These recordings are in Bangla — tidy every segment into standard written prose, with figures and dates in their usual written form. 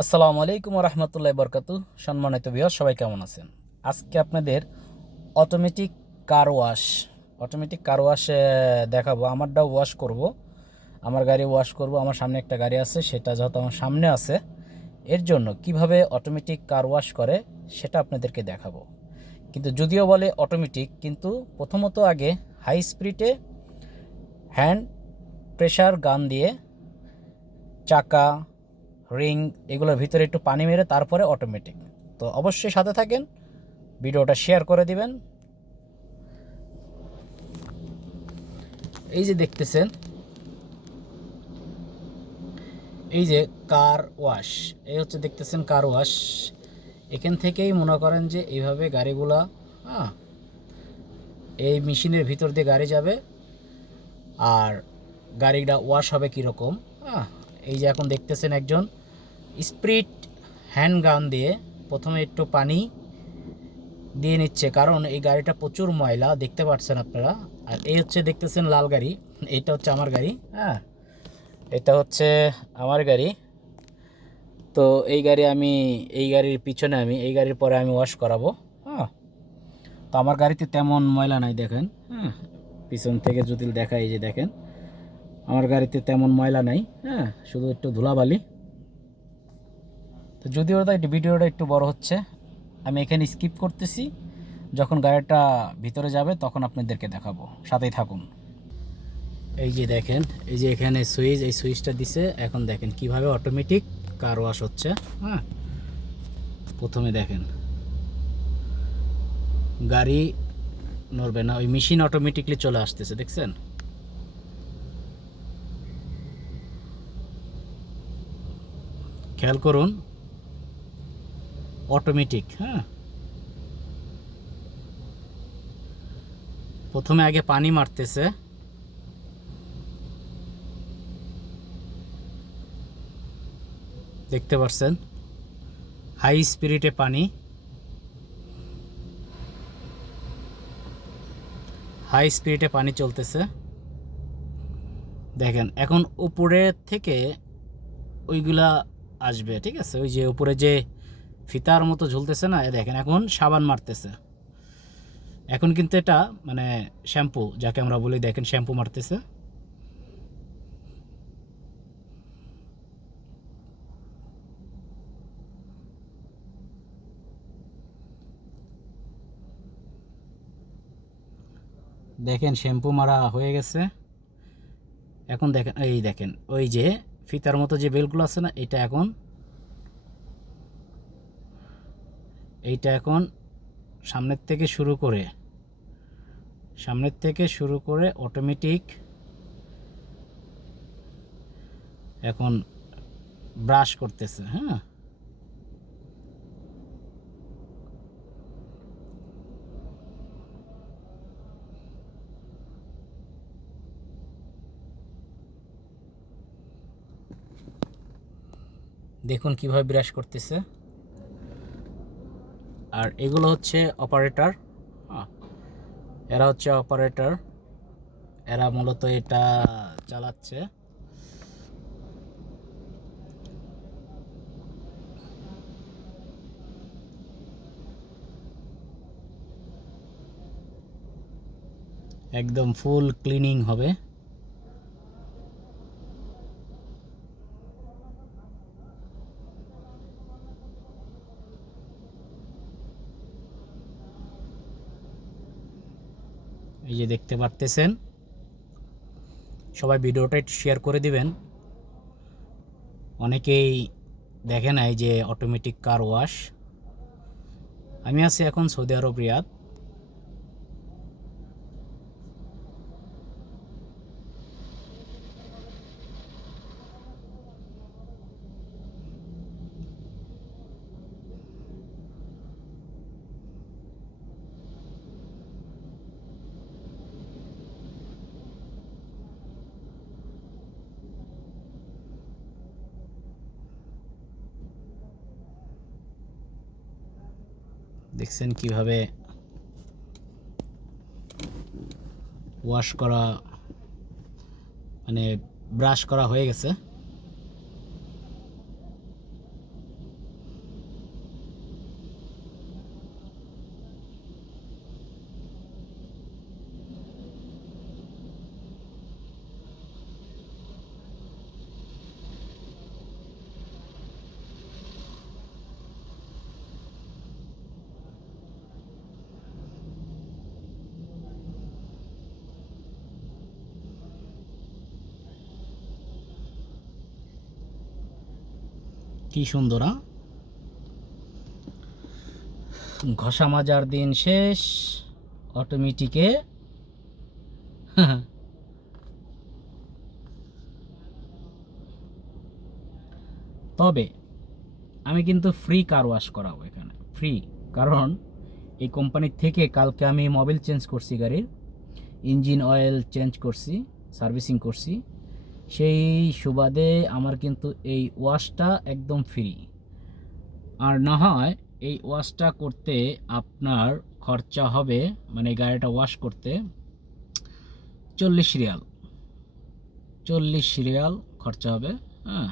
আসসালামু আলাইকুম রহমতুল্লাহ বরকাতু। সম্মানিত ভিউয়ার, সবাই কেমন আছেন? আজকে আপনাদের অটোমেটিক কার ওয়াশ দেখাবো। আমারটাও ওয়াশ করব, আমার গাড়ি ওয়াশ করব। আমার সামনে একটা গাড়ি আছে, সেটা যেহেতু আমার সামনে আছে, এর জন্য কিভাবে অটোমেটিক কার ওয়াশ করে সেটা আপনাদেরকে দেখাবো। কিন্তু যদিও বলে অটোমেটিক, কিন্তু প্রথমত আগে হাই স্পিডে হ্যান্ড প্রেশার গান দিয়ে চাকা, রিং, এগুলোর ভিতরে একটু পানি মেরে তারপরে অটোমেটিক। তো অবশ্যই সাথে থাকেন, ভিডিওটা শেয়ার করে দিবেন। এই যে দেখতেছেন, এই যে কার ওয়াশ, এই হচ্ছে দেখতেছেন কার ওয়াশ। এখান থেকেই মনে করেন যে এইভাবে গাড়িগুলা, হ্যাঁ, এই মেশিনের ভিতর দিয়ে গাড়ি যাবে আর গাড়িটা ওয়াশ হবে কীরকম। হ্যাঁ, এই যে এখন দেখতেছেন একজন স্প্রিট হ্যান্ড গান দিয়ে প্রথমে একটু পানি দিয়ে নিচ্ছে, কারণ এই গাড়িটা প্রচুর ময়লা, দেখতে পাচ্ছেন আপনারা। আর এই হচ্ছে দেখতেছেন লাল গাড়ি, এটা হচ্ছে আমার গাড়ি। হ্যাঁ, এটা হচ্ছে আমার গাড়ি। তো এই গাড়ির পিছনে এই গাড়ির পরে আমি ওয়াশ করাবো। হ্যাঁ, তো আমার গাড়িতে তেমন ময়লা নাই, দেখেন। হ্যাঁ, পিছন থেকে যদি দেখাই, এই যে দেখেন, আমার গাড়িতে তেমন ময়লা নাই। হ্যাঁ, শুধু একটু ধুলাবালি। তো যদিও ভিডিওটা একটু বড় হচ্ছে, আমি এখানে স্কিপ করতেছি। যখন গাড়িটা ভিতরে যাবে তখন আপনাদেরকে দেখাবো, সাথেই থাকুন। এই যে দেখেন, এই যে এখানে সুইচ, এই সুইচটা দিছে। এখন দেখেন কিভাবে অটোমেটিক কার ওয়াশ হচ্ছে। হ্যাঁ, প্রথমে দেখেন গাড়ি নড়বে না, ওই মেশিন অটোমেটিকলি চলে আসতেছে, দেখছেন? খেয়াল করুন, অটোমেটিক। হ্যাঁ, প্রথমে আগে পানি মারতেছে, দেখতে পাচ্ছেন, হাই স্পিরিটে পানি, হাই স্পিরিটে পানি চলতেছে। দেখেন এখন উপরে থেকে ওইগুলা আসবে, ঠিক আছে? ওই যে উপরে যে ফিতার মতো ঝুলতেছে না, দেখেন এখন সাবান মারতেছে। এখন কিন্তু এটা মানে শ্যাম্পু যাকে আমরা বলি, দেখেন শ্যাম্পু মারতেছে। দেখেন শ্যাম্পু মারা হয়ে গেছে। এখন দেখেন, এই দেখেন ওই যে ফিতার মতো যে বেলগুলো আছে না, এইটা এখন সামনের থেকে শুরু করে অটোমেটিক এখন ব্রাশ করতেছে। হ্যাঁ, দেখুন কিভাবে ব্রাশ করতেছে। আর এগুলো হচ্ছে অপারেটর। এরা হচ্ছে অপারেটর, এরা মূলত এটা চালাচ্ছে। একদম ফুল ক্লিনিং হবে। এই যে দেখতে পারতেছেন, সবাই ভিডিওটা একটু শেয়ার করে দিবেন। অনেকেই দেখে নাই যে অটোমেটিক কার ওয়াশ। আমি আছি এখন সৌদি আরব, রিয়াদ। দেখছেন কিভাবে ওয়াশ করা, মানে ব্রাশ করা হয়ে গেছে। কি সুন্দর, ঘষা মাজার দিন শেষ অটোমেটিকে। তবে আমি কিন্তু ফ্রি কার ওয়াশ করাবো এখানে, ফ্রি। কারণ এই কোম্পানির থেকে কালকে আমি মোবিল চেঞ্জ করছি, গাড়ির ইঞ্জিন অয়েল চেঞ্জ করছি, সার্ভিসিং করছি। সেই সুবাদে আমার কিন্তু এই ওয়াশটা একদম ফ্রি। আর না হয় এই ওয়াশটা করতে আপনার খরচা হবে, মানে গাড়িটা ওয়াশ করতে 40 রিয়াল, 40 রিয়াল খরচা হবে। হ্যাঁ,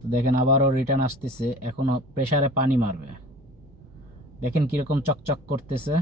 তো দেখেন আবারও রিটার্ন আসতেছে, এখনও প্রেসারে পানি মারবে। দেখেন কীরকম চকচক করতেছে।